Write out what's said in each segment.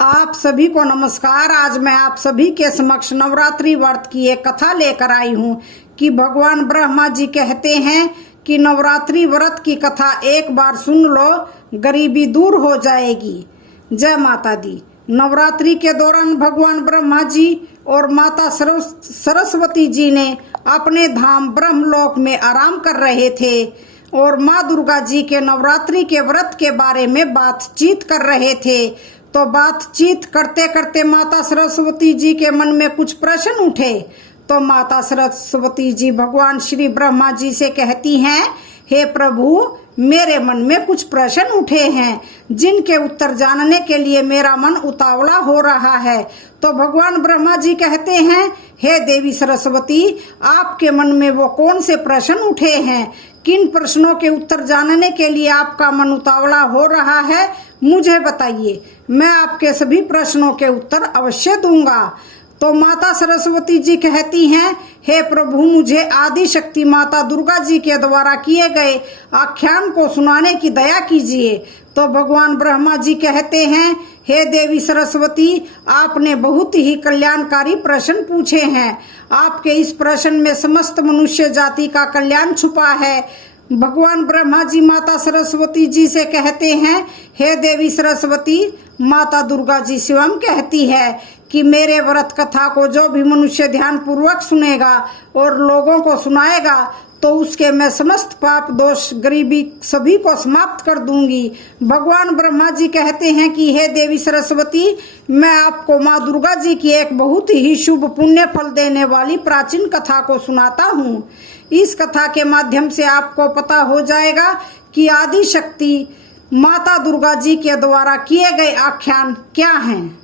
आप सभी को नमस्कार। आज मैं आप सभी के समक्ष नवरात्रि व्रत की एक कथा लेकर आई हूँ कि भगवान ब्रह्मा जी कहते हैं कि नवरात्रि व्रत की कथा एक बार सुन लो, गरीबी दूर हो जाएगी। जय माता दी। नवरात्रि के दौरान भगवान ब्रह्मा जी और माता सरस्वती जी ने अपने धाम ब्रह्मलोक में आराम कर रहे थे और माँ दुर्गा जी के नवरात्रि के व्रत के बारे में बातचीत कर रहे थे। तो बातचीत करते करते माता सरस्वती जी के मन में कुछ प्रश्न उठे। तो माता सरस्वती जी भगवान श्री ब्रह्मा जी से कहती हैं, हे प्रभु, मेरे मन में कुछ प्रश्न उठे हैं जिनके उत्तर जानने के लिए मेरा मन उतावला हो रहा है। तो भगवान ब्रह्मा जी कहते हैं, हे देवी सरस्वती, आपके मन में वो कौन से प्रश्न उठे हैं? किन प्रश्नों के उत्तर जानने के लिए आपका मन उतावला हो रहा है, मुझे बताइए। मैं आपके सभी प्रश्नों के उत्तर अवश्य दूंगा। तो माता सरस्वती जी कहती हैं, हे प्रभु, मुझे आदि शक्ति माता दुर्गा जी के द्वारा किए गए आख्यान को सुनाने की दया कीजिए। तो भगवान ब्रह्मा जी कहते हैं, हे देवी सरस्वती, आपने बहुत ही कल्याणकारी प्रश्न पूछे हैं। आपके इस प्रश्न में समस्त मनुष्य जाति का कल्याण छुपा है। भगवान ब्रह्मा जी माता सरस्वती जी से कहते हैं, हे देवी सरस्वती, माता दुर्गा जी स्वयं कहती है कि मेरे व्रत कथा को जो भी मनुष्य ध्यान पूर्वक सुनेगा और लोगों को सुनाएगा तो उसके मैं समस्त पाप दोष गरीबी सभी को समाप्त कर दूंगी। भगवान ब्रह्मा जी कहते हैं कि हे देवी सरस्वती, मैं आपको माँ दुर्गा जी की एक बहुत ही शुभ पुण्य फल देने वाली प्राचीन कथा को सुनाता हूँ। इस कथा के माध्यम से आपको पता हो जाएगा कि आदि शक्ति माता दुर्गा जी के द्वारा किए गए आख्यान क्या हैं।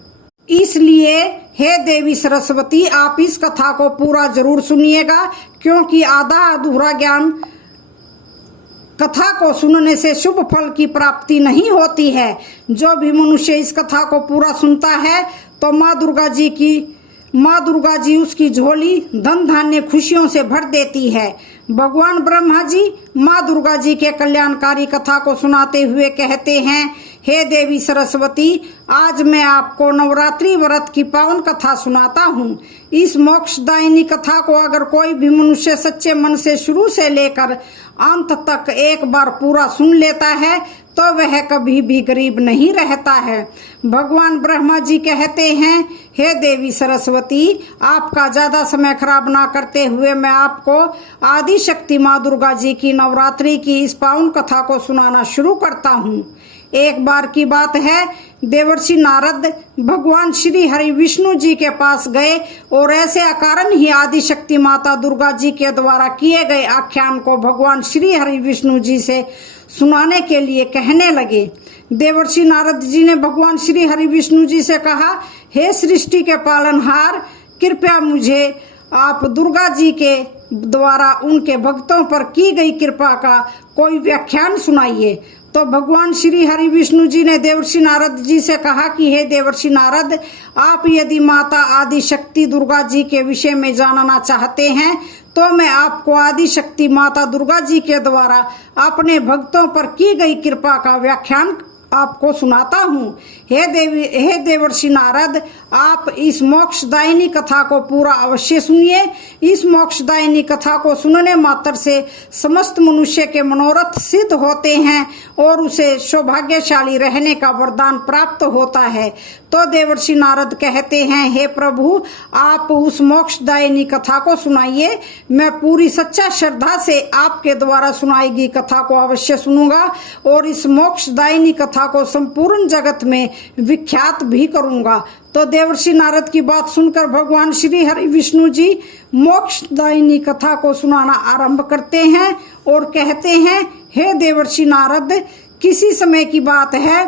इसलिए हे देवी सरस्वती, आप इस कथा को पूरा जरूर सुनिएगा, क्योंकि आधा अधूरा ज्ञान कथा को सुनने से शुभ फल की प्राप्ति नहीं होती है। जो भी मनुष्य इस कथा को पूरा सुनता है तो माँ दुर्गा जी उसकी झोली धन धान्य खुशियों से भर देती है। भगवान ब्रह्मा जी माँ दुर्गा जी के कल्याणकारी कथा को सुनाते हुए कहते हैं, हे देवी सरस्वती, आज मैं आपको नवरात्रि व्रत की पावन कथा सुनाता हूँ। इस मोक्षदायिनी कथा को अगर कोई भी मनुष्य सच्चे मन से शुरू से लेकर अंत तक एक बार पूरा सुन लेता है तो वह कभी भी गरीब नहीं रहता है। भगवान ब्रह्मा जी कहते हैं, हे देवी सरस्वती, आपका ज्यादा समय खराब ना करते हुए मैं आपको आदि शक्ति माँ दुर्गा जी की नवरात्रि की इस पावन कथा को सुनाना शुरू करता हूँ। एक बार की बात है, देवर्षि नारद भगवान श्री हरि विष्णु जी के पास गए और ऐसे अकारण ही आदि शक्ति माता दुर्गा जी के द्वारा किए गए आख्यान को भगवान श्री हरि विष्णु जी से सुनाने के लिए कहने लगे। देवर्षि नारद जी ने भगवान श्री हरि विष्णु जी से कहा, हे सृष्टि के पालनहार, कृपया मुझे आप दुर्गा जी के द्वारा उनके भक्तों पर की गई कृपा का कोई व्याख्यान सुनाइए। तो भगवान श्री हरि विष्णु जी ने देवर्षि नारद जी से कहा कि हे देवर्षि नारद, आप यदि माता आदि शक्ति दुर्गा जी के विषय में जानना चाहते हैं तो मैं आपको आदि शक्ति माता दुर्गा जी के द्वारा अपने भक्तों पर की गई कृपा का व्याख्यान आपको सुनाता हूँ। हे देवर्षि नारद, आप इस मोक्षदायिनी कथा को पूरा अवश्य सुनिए। इस मोक्षदायिनी कथा को सुनने मात्र से समस्त मनुष्य के मनोरथ सिद्ध होते हैं और उसे सौभाग्यशाली रहने का वरदान प्राप्त होता है। तो देवर्षि नारद कहते हैं, हे प्रभु, आप उस मोक्षदायिनी कथा को सुनाइए। मैं पूरी सच्चा श्रद्धा से आपके द्वारा सुनाई गई कथा को अवश्य सुनूंगा और इस मोक्षदायिनी कथा को संपूर्ण जगत में विख्यात भी करूंगा। तो देवर्षि नारद की बात सुनकर भगवान श्री हरि विष्णु जी मोक्षदायिनी कथा को सुनाना आरंभ करते हैं और कहते हैं, हे देवर्षि नारद, किसी समय की बात है,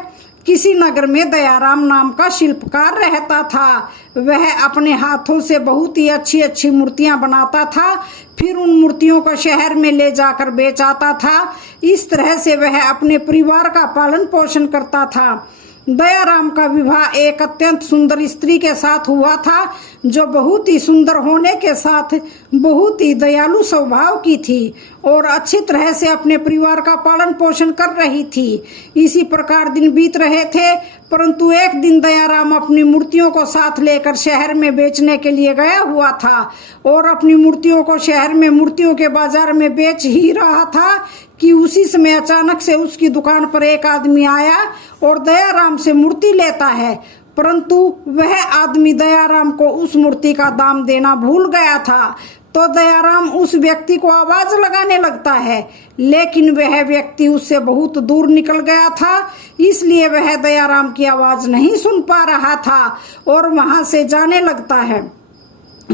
किसी नगर में दयाराम नाम का शिल्पकार रहता था। वह अपने हाथों से बहुत ही अच्छी अच्छी मूर्तियां बनाता था, फिर उन मूर्तियों को शहर में ले जाकर बेच आता था। इस तरह से वह अपने परिवार का पालन पोषण करता था। दयाराम का विवाह एक अत्यंत सुंदर स्त्री के साथ हुआ था, जो बहुत ही सुंदर होने के साथ बहुत ही दयालु स्वभाव की थी और अच्छी तरह से अपने परिवार का पालन पोषण कर रही थी। इसी प्रकार दिन बीत रहे थे, परंतु एक दिन दयाराम अपनी मूर्तियों को साथ लेकर शहर में बेचने के लिए गया हुआ था और अपनी मूर्तियों को शहर में मूर्तियों के बाजार में बेच ही रहा था कि उसी समय अचानक से उसकी दुकान पर एक आदमी आया और दयाराम से मूर्ति लेता है, परंतु वह आदमी दयाराम को उस मूर्ति का दाम देना भूल गया था। तो दयाराम उस व्यक्ति को आवाज लगाने लगता है, लेकिन वह व्यक्ति उससे बहुत दूर निकल गया था, इसलिए वह दयाराम की आवाज नहीं सुन पा रहा था और वहां से जाने लगता है।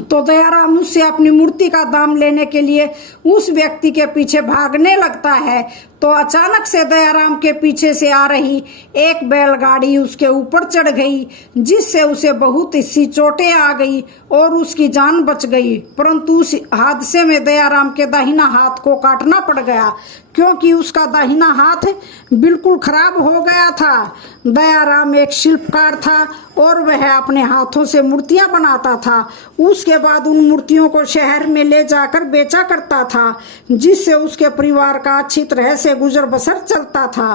तो दयाराम उससे अपनी मूर्ति का दाम लेने के लिए उस व्यक्ति के पीछे भागने लगता है। तो अचानक से दयाराम के पीछे से आ रही एक बैलगाड़ी उसके ऊपर चढ़ गई, जिससे उसे बहुत सी चोटें आ गई और उसकी जान बच गई। परंतु उस हादसे में दयाराम के दाहिना हाथ को काटना पड़ गया, क्योंकि उसका दाहिना हाथ बिल्कुल खराब हो गया था। दयाराम एक शिल्पकार था और वह अपने हाथों से मूर्तियां बनाता था। उसके बाद उन मूर्तियों को शहर में ले जाकर बेचा करता था, जिससे उसके परिवार का अच्छी तरह से गुजर बसर चलता था।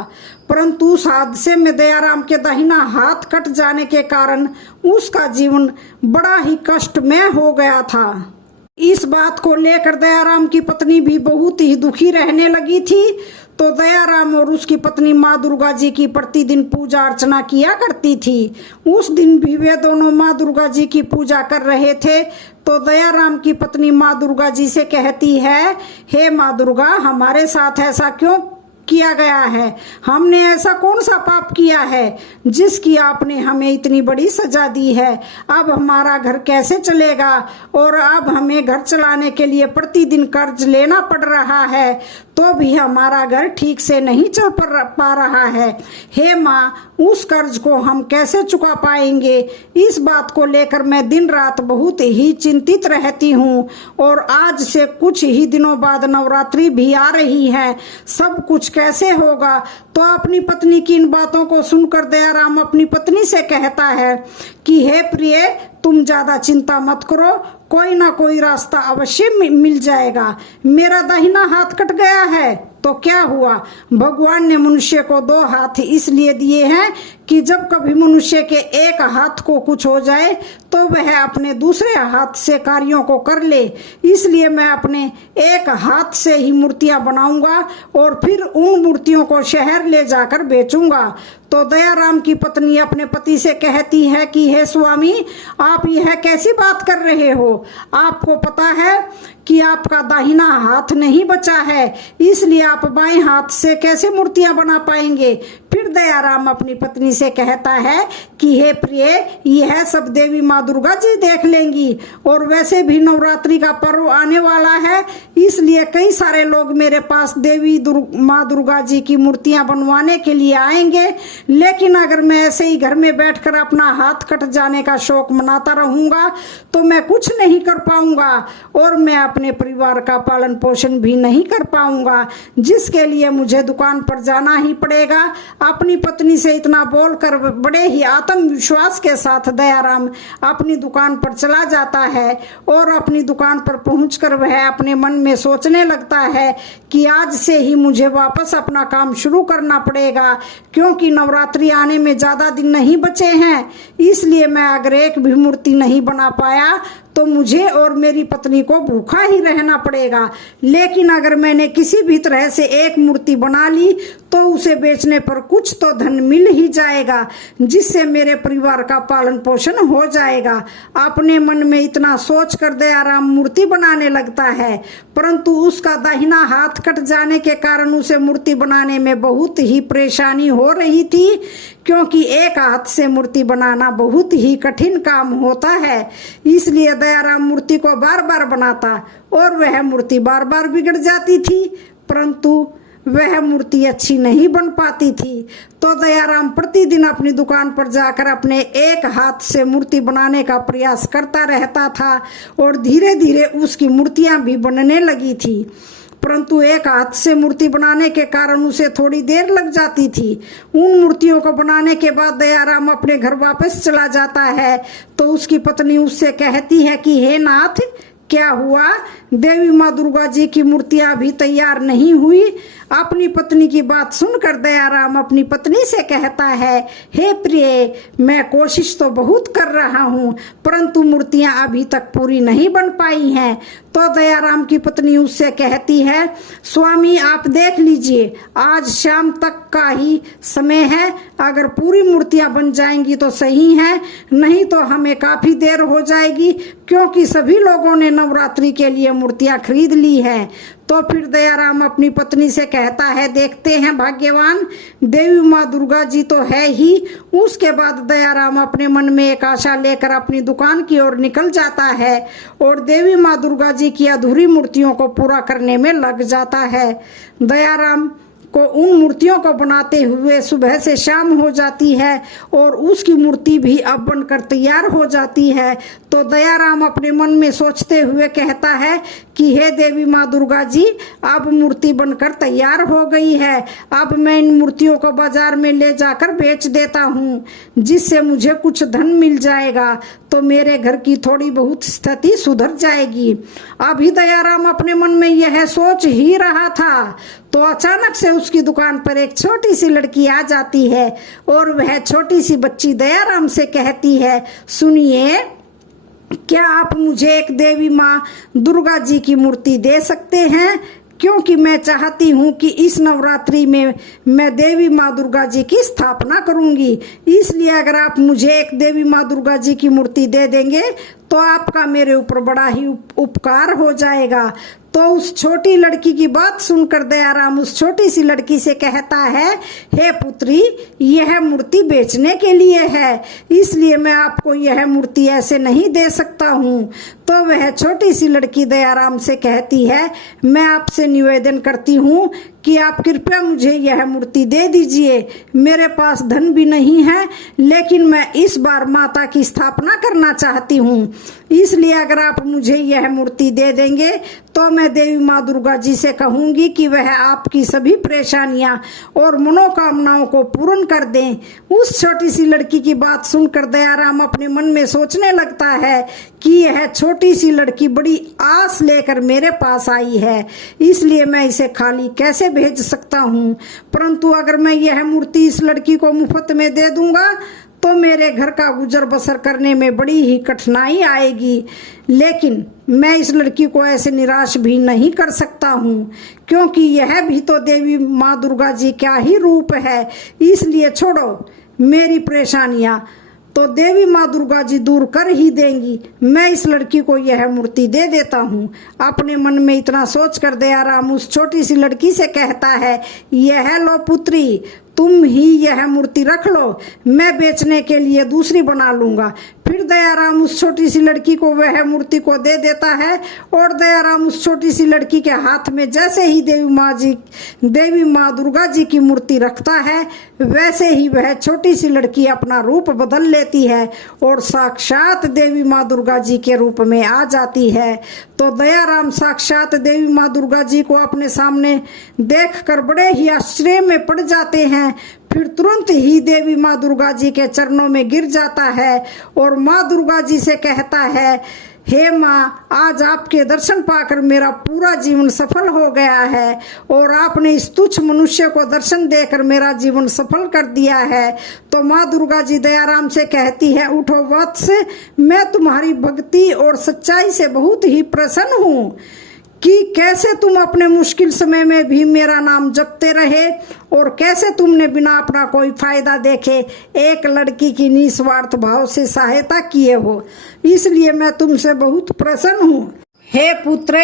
परंतु उस हादसे में दयाराम के दाहिना हाथ कट जाने के कारण उसका जीवन बड़ा ही कष्टमय हो गया था। इस बात को लेकर दयाराम की पत्नी भी बहुत ही दुखी रहने लगी थी। तो दयाराम और उसकी पत्नी माँ दुर्गा जी की प्रतिदिन पूजा अर्चना किया करती थी। उस दिन भी वे दोनों माँ दुर्गा जी की पूजा कर रहे थे। तो दयाराम की पत्नी माँ दुर्गा जी से कहती है, हे माँ दुर्गा, हमारे साथ ऐसा क्यों किया गया है? हमने ऐसा कौन सा पाप किया है जिसकी आपने हमें इतनी बड़ी सजा दी है? अब हमारा घर कैसे चलेगा और अब हमें घर चलाने के लिए प्रतिदिन कर्ज लेना पड़ रहा है, तो भी हमारा घर ठीक से नहीं चल पा रहा है। हे माँ, उस कर्ज को हम कैसे चुका पाएंगे? इस बात को लेकर मैं दिन रात बहुत ही चिंतित रहती हूँ और आज से कुछ ही दिनों बाद नवरात्रि भी आ रही है, सब कुछ कैसे होगा? तो अपनी पत्नी की इन बातों को सुनकर दयाराम अपनी पत्नी से कहता है कि हे प्रिय, तुम ज्यादा चिंता मत करो, कोई ना कोई रास्ता अवश्य मिल जाएगा। मेरा दाहिना हाथ कट गया है तो क्या हुआ? भगवान ने मनुष्य को दो हाथ इसलिए दिए हैं कि जब कभी मनुष्य के एक हाथ को कुछ हो जाए तो वह अपने दूसरे हाथ से कार्यों को कर ले। इसलिए मैं अपने एक हाथ से ही मूर्तियां बनाऊंगा और फिर उन मूर्तियों को शहर ले जाकर बेचूंगा। तो दयाराम की पत्नी अपने पति से कहती है कि हे स्वामी, आप यह कैसी बात कर रहे हो? आपको पता है कि आपका दाहिना हाथ नहीं बचा है, इसलिए आप बाएं हाथ से कैसे मूर्तियां बना पाएंगे? फिर दयाराम अपनी पत्नी से कहता है कि हे प्रिय, यह सब देवी माँ दुर्गा जी देख लेंगी और वैसे भी नवरात्रि का पर्व आने वाला है, इसलिए कई सारे लोग मेरे पास देवी माँ दुर्गा जी की मूर्तियां बनवाने के लिए आएंगे। लेकिन अगर मैं ऐसे ही घर में बैठकर अपना हाथ कट जाने का शौक मनाता रहूंगा तो मैं कुछ नहीं कर पाऊंगा और मैं अपने परिवार का पालन पोषण भी नहीं कर पाऊंगा, जिसके लिए मुझे दुकान पर जाना ही पड़ेगा। अपनी पत्नी से इतना बोलकर बड़े ही आत्मविश्वास के साथ दयाराम अपनी दुकान पर चला जाता है और अपनी दुकान पर पहुंचकर वह अपने मन में सोचने लगता है कि आज से ही मुझे वापस अपना काम शुरू करना पड़ेगा, क्योंकि नवरात्रि आने में ज्यादा दिन नहीं बचे हैं। इसलिए मैं अगर एक भी मूर्ति नहीं बना पाया तो मुझे और मेरी पत्नी को भूखा ही रहना पड़ेगा। लेकिन अगर मैंने किसी भी तरह से एक मूर्ति बना ली तो उसे बेचने पर कुछ तो धन मिल ही जाएगा, जिससे मेरे परिवार का पालन पोषण हो जाएगा। अपने मन में इतना सोच कर दयाराम मूर्ति बनाने लगता है, परंतु उसका दाहिना हाथ कट जाने के कारण उसे मूर्ति बनाने में बहुत ही परेशानी हो रही थी, क्योंकि एक हाथ से मूर्ति बनाना बहुत ही कठिन काम होता है। इसलिए दयाराम मूर्ति को बार बार बनाता और वह मूर्ति बार बार बिगड़ जाती थी, परंतु वह मूर्ति अच्छी नहीं बन पाती थी। तो दयाराम प्रतिदिन अपनी दुकान पर जाकर अपने एक हाथ से मूर्ति बनाने का प्रयास करता रहता था और धीरे धीरे उसकी मूर्तियां भी बनने लगी थी। परंतु एक हाथ से मूर्ति बनाने के कारण उसे थोड़ी देर लग जाती थी। उन मूर्तियों को बनाने के बाद दयाराम अपने घर वापस चला जाता है तो उसकी पत्नी उससे कहती है कि हे नाथ, क्या हुआ? देवी माँ दुर्गा जी की मूर्तियां अभी तैयार नहीं हुई? अपनी पत्नी की बात सुनकर दयाराम अपनी पत्नी से कहता है, हे प्रिय, मैं कोशिश तो बहुत कर रहा हूँ परंतु मूर्तियां अभी तक पूरी नहीं बन पाई हैं। तो दयाराम की पत्नी उससे कहती है, स्वामी आप देख लीजिए, आज शाम तक का ही समय है, अगर पूरी मूर्तियां बन जाएंगी तो सही है, नहीं तो हमें काफी देर हो जाएगी क्योंकि सभी लोगों ने नवरात्रि के लिए मूर्तियां खरीद ली हैं। तो फिर दयाराम अपनी पत्नी से कहता है, देखते हैं भाग्यवान, देवी माँ दुर्गा जी तो है ही। उसके बाद दयाराम अपने मन में एक आशा लेकर अपनी दुकान की ओर निकल जाता है और देवी माँ दुर्गा जी की अधूरी मूर्तियों को पूरा करने में लग जाता है। दयाराम को उन मूर्तियों को बनाते हुए सुबह से शाम हो जाती है और उसकी मूर्ति भी अब बनकर तैयार हो जाती है। तो दयाराम अपने मन में सोचते हुए कहता है कि हे देवी माँ दुर्गा जी, अब मूर्ति बनकर तैयार हो गई है, अब मैं इन मूर्तियों को बाजार में ले जाकर बेच देता हूँ जिससे मुझे कुछ धन मिल जाएगा तो मेरे घर की थोड़ी बहुत स्थिति सुधर जाएगी। अभी दयाराम अपने मन में यह सोच ही रहा था तो अचानक से उसकी दुकान पर एक छोटी सी लड़की आ जाती है और वह छोटी सी बच्ची दयाराम से कहती है, सुनिए, क्या आप मुझे एक देवी माँ दुर्गा जी की मूर्ति दे सकते हैं? क्योंकि मैं चाहती हूँ कि इस नवरात्रि में मैं देवी माँ दुर्गा जी की स्थापना करूँगी, इसलिए अगर आप मुझे एक देवी माँ दुर्गा जी की मूर्ति दे देंगे तो आपका मेरे ऊपर बड़ा ही उपकार हो जाएगा। तो उस छोटी लड़की की बात सुनकर दयाराम उस छोटी सी लड़की से कहता है, हे पुत्री, यह मूर्ति बेचने के लिए है, इसलिए मैं आपको यह मूर्ति ऐसे नहीं दे सकता हूँ। तो वह छोटी सी लड़की दयाराम से कहती है, मैं आपसे निवेदन करती हूँ कि आप कृपया मुझे यह मूर्ति दे दीजिए, मेरे पास धन भी नहीं है लेकिन मैं इस बार माता की स्थापना करना चाहती हूँ, इसलिए अगर आप मुझे यह मूर्ति दे देंगे तो मैं देवी माँ दुर्गा जी से कहूँगी कि वह आपकी सभी परेशानियां और मनोकामनाओं को पूर्ण कर दें। उस छोटी सी लड़की की बात सुनकर दयाराम अपने मन में सोचने लगता है कि यह छोटी सी लड़की बड़ी आस लेकर मेरे पास आई है, इसलिए मैं इसे खाली कैसे भेज सकता हूँ, परंतु अगर मैं यह मूर्ति इस लड़की को मुफ्त में दे दूंगा तो मेरे घर का गुजर बसर करने में बड़ी ही कठिनाई आएगी। लेकिन मैं इस लड़की को ऐसे निराश भी नहीं कर सकता हूँ क्योंकि यह भी तो देवी माँ दुर्गा जी का ही रूप है, इसलिए छोड़ो मेरी परेशानियाँ तो देवी माँ दुर्गा जी दूर कर ही देंगी, मैं इस लड़की को यह मूर्ति दे देता हूँ। अपने मन में इतना सोचकर दयाराम उस छोटी सी लड़की से कहता है, यह लो पुत्री, तुम ही यह मूर्ति रख लो, मैं बेचने के लिए दूसरी बना लूंगा। फिर दयाराम उस छोटी सी लड़की को वह मूर्ति को दे देता है और दयाराम उस छोटी सी लड़की के हाथ में जैसे ही देवी माँ दुर्गा जी की मूर्ति रखता है वैसे ही वह छोटी सी लड़की अपना रूप बदल लेती है और साक्षात देवी माँ दुर्गा जी के रूप में आ जाती है। तो दयाराम साक्षात देवी माँ दुर्गा जी को अपने सामने देखकर बड़े ही आश्चर्य में पड़ जाते हैं। फिर तुरंत ही देवी माँ दुर्गा जी के चरणों में गिर जाता है और माँ दुर्गा जी से कहता है, हे माँ, आज आपके दर्शन पाकर मेरा पूरा जीवन सफल हो गया है और आपने इस तुच्छ मनुष्य को दर्शन देकर मेरा जीवन सफल कर दिया है। तो माँ दुर्गा जी दयाराम से कहती है, उठो वत्स, मैं तुम्हारी भक्ति और सच्चाई से बहुत ही प्रसन्न हूँ कि कैसे तुम अपने मुश्किल समय में भी मेरा नाम जपते रहे और कैसे तुमने बिना अपना कोई फायदा देखे एक लड़की की निस्वार्थ भाव से सहायता किए हो, इसलिए मैं तुमसे बहुत प्रसन्न हूँ। हे पुत्र,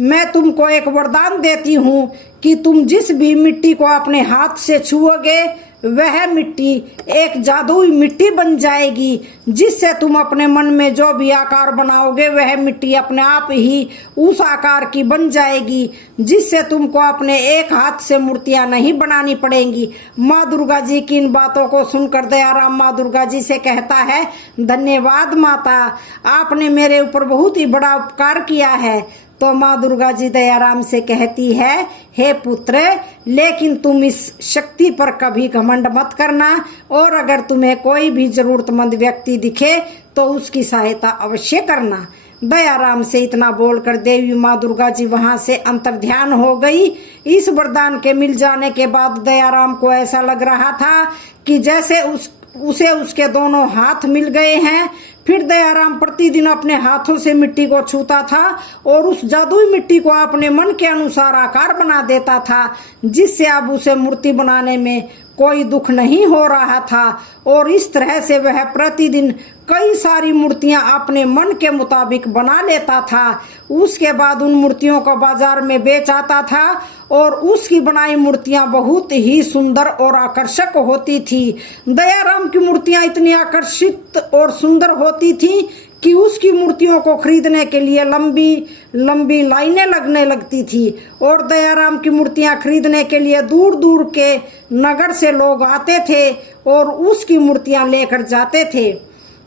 मैं तुमको एक वरदान देती हूँ कि तुम जिस भी मिट्टी को अपने हाथ से छुओगे वह मिट्टी एक जादुई मिट्टी बन जाएगी, जिससे तुम अपने मन में जो भी आकार बनाओगे वह मिट्टी अपने आप ही उस आकार की बन जाएगी, जिससे तुमको अपने एक हाथ से मूर्तियां नहीं बनानी पड़ेंगी। माँ दुर्गा जी की इन बातों को सुनकर दयाराम माँ दुर्गा जी से कहता है, धन्यवाद माता, आपने मेरे ऊपर बहुत ही बड़ा उपकार किया है। तो माँ दुर्गा जी दयाराम से कहती है, हे पुत्र, लेकिन तुम इस शक्ति पर कभी घमंड मत करना, और अगर तुम्हें कोई भी जरूरतमंद व्यक्ति दिखे तो उसकी सहायता अवश्य करना। दयाराम से इतना बोलकर देवी माँ दुर्गा जी वहां से अंतर्ध्यान हो गई। इस वरदान के मिल जाने के बाद दयाराम को ऐसा लग रहा था कि जैसे उसे उसके दोनों हाथ मिल गए हैं। फिर दयाराम प्रतिदिन अपने हाथों से मिट्टी को छूता था और उस जादुई मिट्टी को अपने मन के अनुसार आकार बना देता था, जिससे अब उसे मूर्ति बनाने में कोई दुख नहीं हो रहा था। और इस तरह से वह प्रतिदिन कई सारी मूर्तियां अपने मन के मुताबिक बना लेता था। उसके बाद उन मूर्तियों को बाजार में बेच आता था और उसकी बनाई मूर्तियां बहुत ही सुंदर और आकर्षक होती थी। दयाराम की मूर्तियां इतनी आकर्षित और सुंदर होती थी कि उसकी मूर्तियों को खरीदने के लिए लंबी लंबी लाइनें लगने लगती थी और दयाराम की मूर्तियां खरीदने के लिए दूर दूर के नगर से लोग आते थे और उसकी मूर्तियां लेकर जाते थे।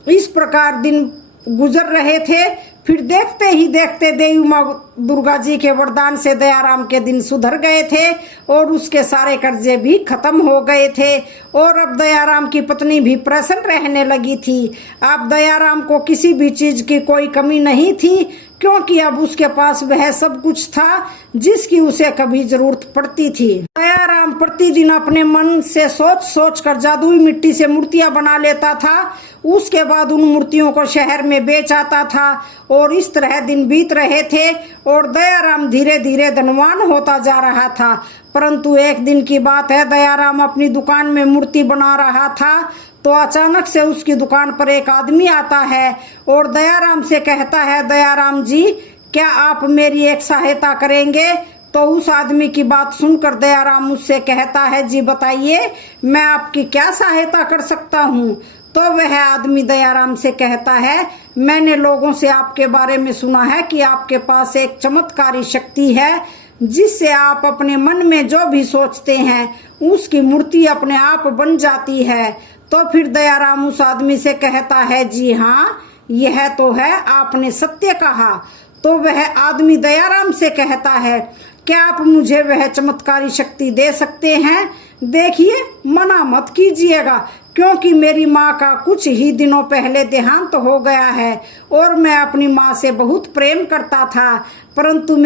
इस प्रकार दिन गुजर रहे थे। फिर देखते ही देखते देवी माँ दुर्गा जी के वरदान से दयाराम के दिन सुधर गए थे और उसके सारे कर्जे भी खत्म हो गए थे और अब दयाराम की पत्नी भी प्रसन्न रहने लगी थी। अब दयाराम को किसी भी चीज की कोई कमी नहीं थी, क्योंकि अब उसके पास वह सब कुछ था जिसकी उसे कभी जरूरत पड़ती थी। दयाराम प्रतिदिन अपने मन से सोच सोच कर जादुई मिट्टी से मूर्तियां बना लेता था। उसके बाद उन मूर्तियों को शहर में बेच आता था और इस तरह दिन बीत रहे थे और दयाराम धीरे धीरे धनवान होता जा रहा था। परंतु एक दिन की बात है, दयाराम अपनी दुकान में मूर्ति बना रहा था तो अचानक से उसकी दुकान पर एक आदमी आता है और दयाराम से कहता है, दयाराम जी, क्या आप मेरी एक सहायता करेंगे? तो उस आदमी की बात सुनकर दयाराम उससे कहता है, जी बताइए, मैं आपकी क्या सहायता कर सकता हूँ? तो वह आदमी दयाराम से कहता है, मैंने लोगों से आपके बारे में सुना है कि आपके पास एक चमत्कारी शक्ति है जिससे आप अपने मन में जो भी सोचते हैं उसकी मूर्ति अपने आप बन जाती है। तो फिर दयाराम उस आदमी से कहता है, जी हाँ, यह तो है, आपने सत्य कहा। तो वह आदमी दयाराम से कहता है, क्या आप मुझे वह चमत्कारी शक्ति दे सकते हैं? देखिए, मना मत कीजिएगा, क्योंकि मेरी माँ का कुछ ही दिनों पहले देहांत हो गया है और मैं अपनी माँ से बहुत प्रेम करता था, परंतु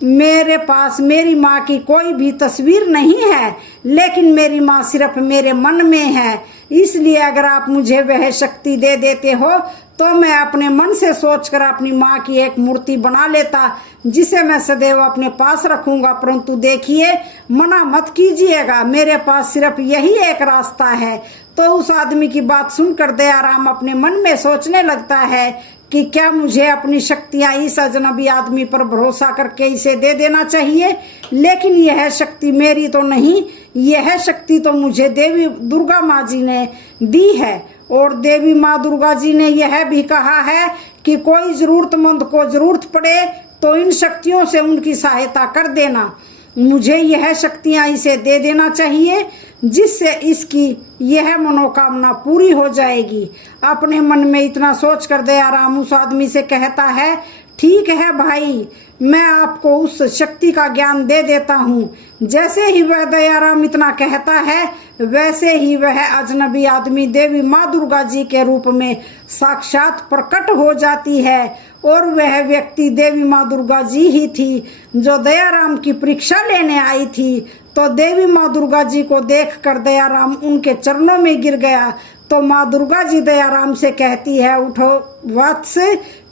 मेरे पास मेरी माँ की कोई भी तस्वीर नहीं है, लेकिन मेरी माँ सिर्फ मेरे मन में है। इसलिए अगर आप मुझे वह शक्ति दे देते हो तो मैं अपने मन से सोचकर अपनी माँ की एक मूर्ति बना लेता जिसे मैं सदैव अपने पास रखूंगा। परंतु देखिए, मना मत कीजिएगा, मेरे पास सिर्फ यही एक रास्ता है। तो उस आदमी की बात सुनकर दयाराम अपने मन में सोचने लगता है कि क्या मुझे अपनी शक्तियां इस अजनबी आदमी पर भरोसा करके इसे दे देना चाहिए? लेकिन यह शक्ति मेरी तो नहीं, यह शक्ति तो मुझे देवी दुर्गा माँ जी ने दी है और देवी माँ दुर्गा जी ने यह भी कहा है कि कोई जरूरतमंद को जरूरत पड़े तो इन शक्तियों से उनकी सहायता कर देना। मुझे यह शक्तियां इसे दे देना चाहिए जिससे इसकी यह मनोकामना पूरी हो जाएगी। अपने मन में इतना सोचकर दयाराम उस आदमी से कहता है, ठीक है भाई, मैं आपको उस शक्ति का ज्ञान दे देता हूँ। जैसे ही वह दयाराम इतना कहता है, वैसे ही वह अजनबी आदमी देवी माँ दुर्गा जी के रूप में साक्षात प्रकट हो जाती है और वह व्यक्ति देवी माँ दुर्गा जी ही थी जो दयाराम की परीक्षा लेने आई थी। तो देवी माँ दुर्गा जी को देखकर दयाराम उनके चरणों में गिर गया। तो माँ दुर्गा जी दयाराम से कहती है, उठो वत्स।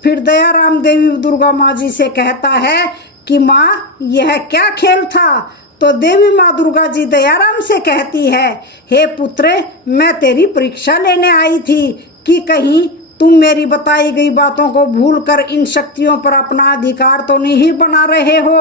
फिर दयाराम देवी दुर्गा माँ जी से कहता है कि माँ, यह क्या खेल था? तो देवी माँ दुर्गा जी दयाराम से कहती है, हे पुत्र, मैं तेरी परीक्षा लेने आई थी कि कहीं तुम मेरी बताई गई बातों को भूलकर इन शक्तियों पर अपना अधिकार तो नहीं बना रहे हो।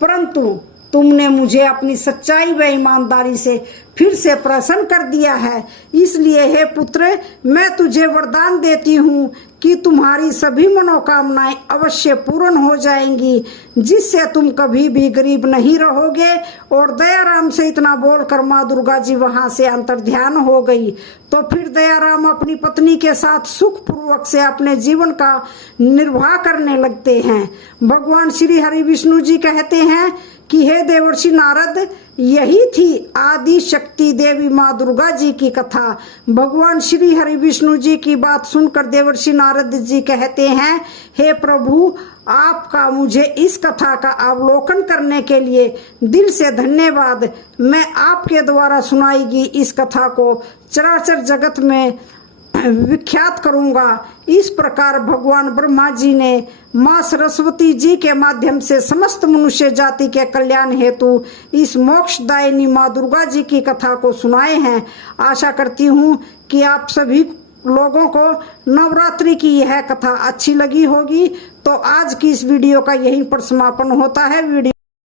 परंतु तुमने मुझे अपनी सच्चाई व ईमानदारी से फिर से प्रसन्न कर दिया है। इसलिए हे पुत्र, मैं तुझे वरदान देती हूँ कि तुम्हारी सभी मनोकामनाएं अवश्य पूर्ण हो जाएंगी, जिससे तुम कभी भी गरीब नहीं रहोगे। और दयाराम से इतना बोलकर माँ दुर्गा जी वहां से अंतर्ध्यान हो गई। तो फिर दयाराम अपनी पत्नी के साथ सुखपूर्वक से अपने जीवन का निर्वाह करने लगते हैं। भगवान श्री हरि विष्णु जी कहते हैं कि हे देवर्षि नारद, यही थी आदि शक्ति देवी माँ दुर्गा जी की कथा। भगवान श्री हरि विष्णु जी की बात सुनकर देवर्षि नारद जी कहते हैं, हे प्रभु, आपका मुझे इस कथा का अवलोकन करने के लिए दिल से धन्यवाद। मैं आपके द्वारा सुनाई गई इस कथा को चराचर जगत में विख्यात करूंगा। इस प्रकार भगवान ब्रह्मा जी ने माँ सरस्वती जी के माध्यम से समस्त मनुष्य जाति के कल्याण हेतु इस मोक्षदायिनी माँ दुर्गा जी की कथा को सुनाए हैं। आशा करती हूँ कि आप सभी लोगों को नवरात्रि की यह कथा अच्छी लगी होगी। तो आज की इस वीडियो का यहीं पर समापन होता है। वीडियो